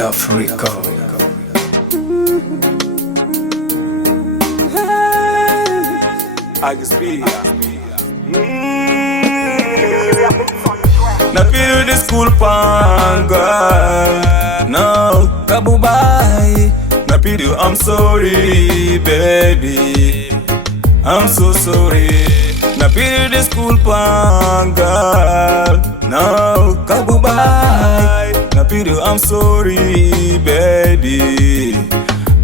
Africa. Na feel the school pan girl. No, kabubai. Na feel you, I'm sorry, baby. I'm so sorry. Na feel the school pan girl. No, kabubai. Na feel you, I'm sorry, baby.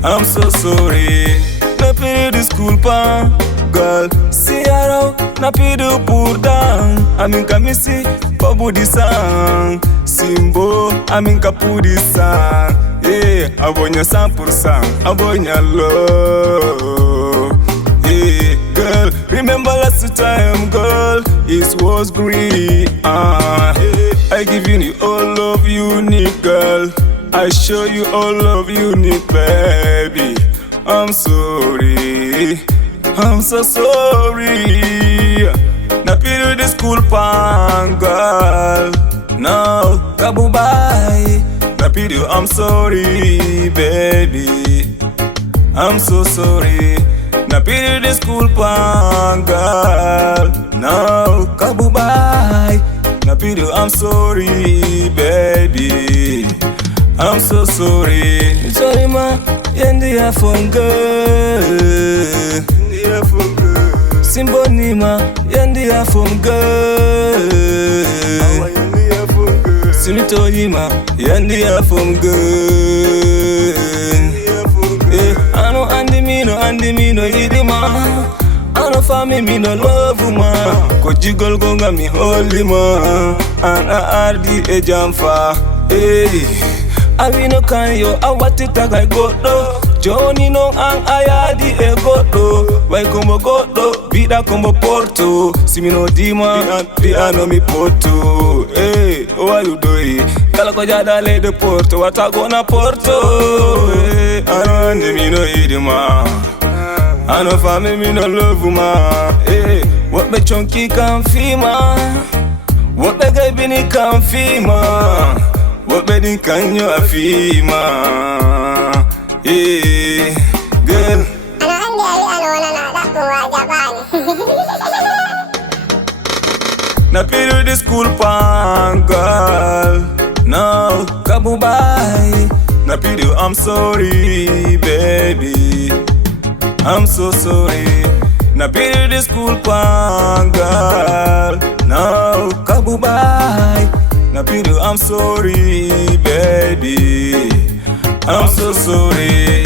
I'm so sorry. Na feel the school pan girl. See around, na feel you put down. I mean, kamisi, pabudi sang. Simbo, I mean, kapudi sang. Yeah, abonya 100%, abonya love. Yeah, girl, remember last time, girl, it was green. I give you all of you need, girl. I show you all of you need, baby. I'm sorry, I'm so sorry. Na period the school pan, girl. No, kabubai. Na period, I'm sorry, baby. I'm so sorry. Na period the school pan, girl. No, kabubai. Na period, I'm sorry, baby. I'm so sorry. Sorry, ma. Yendi ya girl. Simboni ma. Yendi ya girl. Simito ma. Yendi ya girl. Ano andi mi no idima. Ano fami mi no love ma. Ko jigol gonga mi holy ma. Ana ardi e jamfa. Hey. I no can yo, I want to tag I go do. Johnny no ang ayadi e go do. Why come go do? Vida como Porto. Si mi no dima, piano mi Porto. Hey, what you doing? Kala ko jada le de Porto, watago na Porto. Hey, I no mi no idima. I no family mi no love ma. Hey, what me chunky can feel ma? What me gabini can feel ma? What bedding can you afima? Yeah, girl. Na period the school pan, girl. No, kabubai. Na period, I'm sorry, baby. I'm so sorry. Na period the school pan, girl. No, kabubai. Na period, I'm sorry, baby. I'm so sorry.